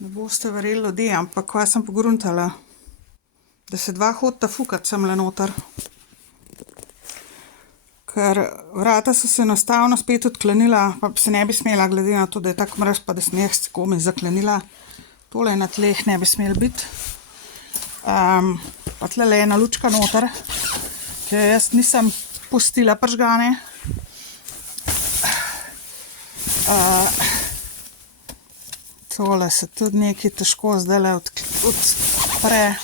Ne boste verjeli ljudje, ampak kaj sem pogruntala, da se dva hodita fukat semle noter. Ker vrata so se enostavno spet odklenila, pa se ne bi smela, glede na to, da je tako mraz, pa da sem jaz komaj zaklenila. Tole na tleh ne bi smel biti. Pa tlele je ena lučka noter, ki jaz nisem pustila prižgane. Tole se tudi nekaj težko zdajle odpre.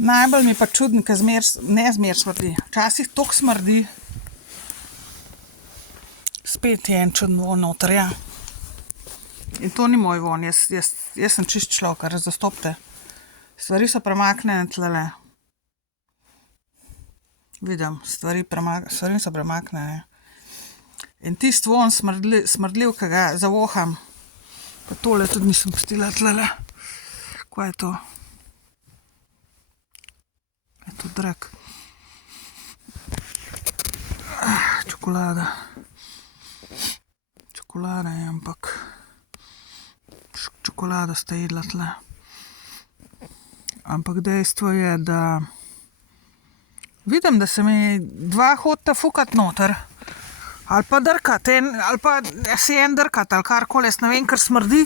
Najbolj mi pa čudno, ker ne zmer smrdi. Včasih toliko smrdi. Spet je en čudno von noter, ja. In to ni moj von, jaz sem čist človek, zastopite. Stvari so premaknjene tlele. Vidim, stvari so premaknjene. In tist von smrdljiv, ki ga zavoham. Pa tole tudi nisem pustila tlele. Kaj je to? Je to drag. Čokolada. Čokolada je, ampak čokolada sta jedla tle. Ampak dejstvo je, da vidim, da se mi dva hodita fukat noter. Ali pa drkat, ali pa si en drkat, ali karkoli, jaz ne vem, ker smrdi.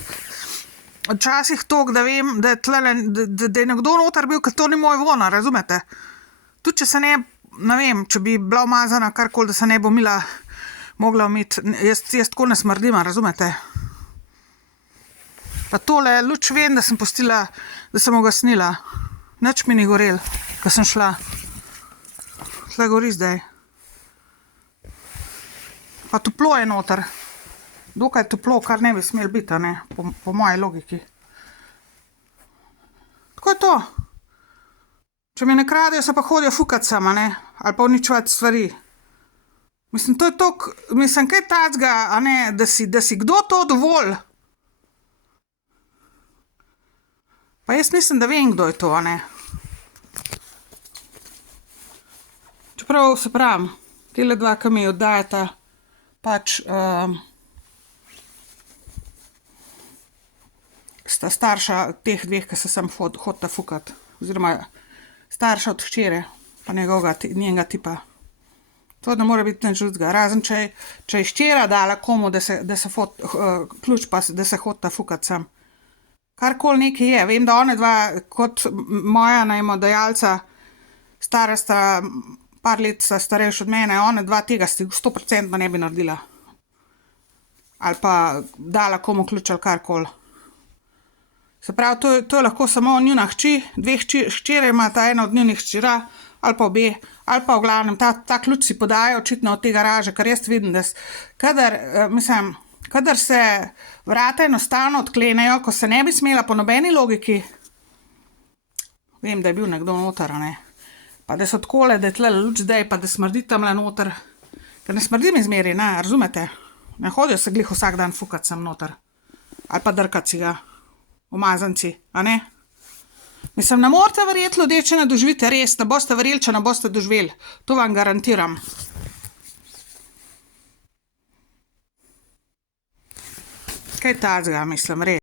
Včasih toliko, da vem, da je nekdo noter bil, ker to ni moj von, razumete? Tudi če se ne vem, če bi bila umazana karkoli, da se ne bo mogla umiti, jaz tako ne smrdim, razumete? Pa tole luč vem, da sem pustila, da sem ugasnila. Nič mi ni gorel, ko sem šla. Tle gori zdaj. Pa toplo je noter. Dokaj toplo, kar ne bi smel biti, ne? Po moji logiki. Tako je to. Če mi ne kradejo, se pa hodijo fukat sama, ne? Ali pa uničevati stvari. Mislim, to je tok, mislim, kaj tacga, a ne, da si kdo to dovolj? Pa jaz mislim, da vem, kdo je to, a ne? Čeprav se pravim, tile dva, ki mi oddajata, pač sta starša teh dveh, ki se sem hodita fukat. Oziroma starša od hčere, pa njenega tipa. To ne more biti nič drugega. Razen, če je hčera dala komu, da se ključ pa, da se hodita fukat sem. Karkoli nekaj je. Vem, da one dva, kot moja najemodajalca, stara sta, par let sta starejša od mene, one dva tega 100% ne bi naredila. Ali pa dala komu ključ ali karkoli. Se pravi, to je lahko samo njuna hči, dve hčere imata, ena od njunih hčera, ali pa obe, ali pa v glavnem, ta ključ si podajo očitno od te garaže, ker jaz vidim, da kadar se vrata enostavno odklenejo, ko se ne bi smela po nobeni logiki, vem, da je bil nekdo noter, ne, pa da so takole, da je tle luč zdaj, pa da smrdi tamle noter, ker ne smrdi mi zmeri, ne, razumete? Ne hodijo se glih vsak dan fukat sem noter, ali pa drkat si ga, umazanci, a ne? Mislim, ne morate verjeti ljudje, če ne doživite, res, ne boste verjeli, če ne boste doživeli, to vam garantiram. Kaj tacga, mislim, res.